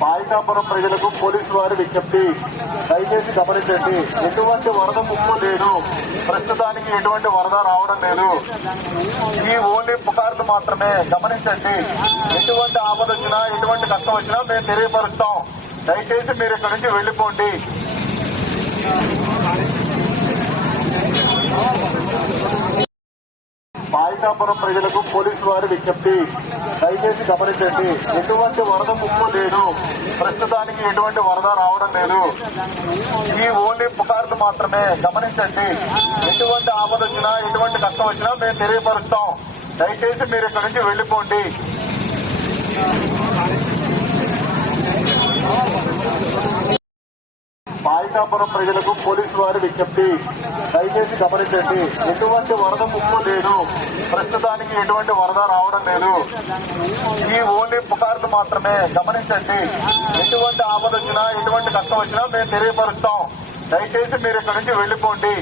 పాయికాపురం ప్రజలకు పోలీసు వారి విజ్ఞప్తి, దయచేసి గమనించండి. ఎటువంటి వరద ముప్పు లేదు, ప్రస్తుతానికి ఎటువంటి వరద రావడం లేదు. ఈ ఓన్లీ పుకార్లు మాత్రమే. గమనించండి. ఎటువంటి ఆపద వచ్చినా, ఎటువంటి కష్టం వచ్చినా మేము తెలియపరుస్తాం. దయచేసి మీరు ఇక్కడి నుంచి వెళ్లిపోండి. పాయికాపురం ప్రజలకు పోలీసు వారి విజ్ఞప్తి, దయచేసి గమనించండి. ఎటువంటి వరద ముప్పు లేదు, ప్రస్తుతానికి ఎటువంటి వరద రావడం లేదు. ఈ ఓన్లీ పుకార్లు మాత్రమే. గమనించండి. ఎటువంటి ఆపద వచ్చినా, ఎటువంటి కష్టం వచ్చినా మేము తెలియపరుస్తాం. దయచేసి మీరు ఇక్కడి నుంచి వెళ్లిపోండి. పాయికాపురం ప్రజలకు పోలీసు వారి విజ్ఞప్తి, దయచేసి గమనించండి. ఎటువంటి వరద ముప్పు లేదు, ప్రస్తుతానికి ఎటువంటి వరద రావడం లేదు. ఈ ఓన్లీ పుకార్లు మాత్రమే. గమనించండి. ఎటువంటి ఆపద వచ్చినా, ఎటువంటి కష్టం వచ్చినా మేము తెలియపరుస్తాం. దయచేసి మీరు ఇక్కడి నుంచి వెళ్లిపోండి.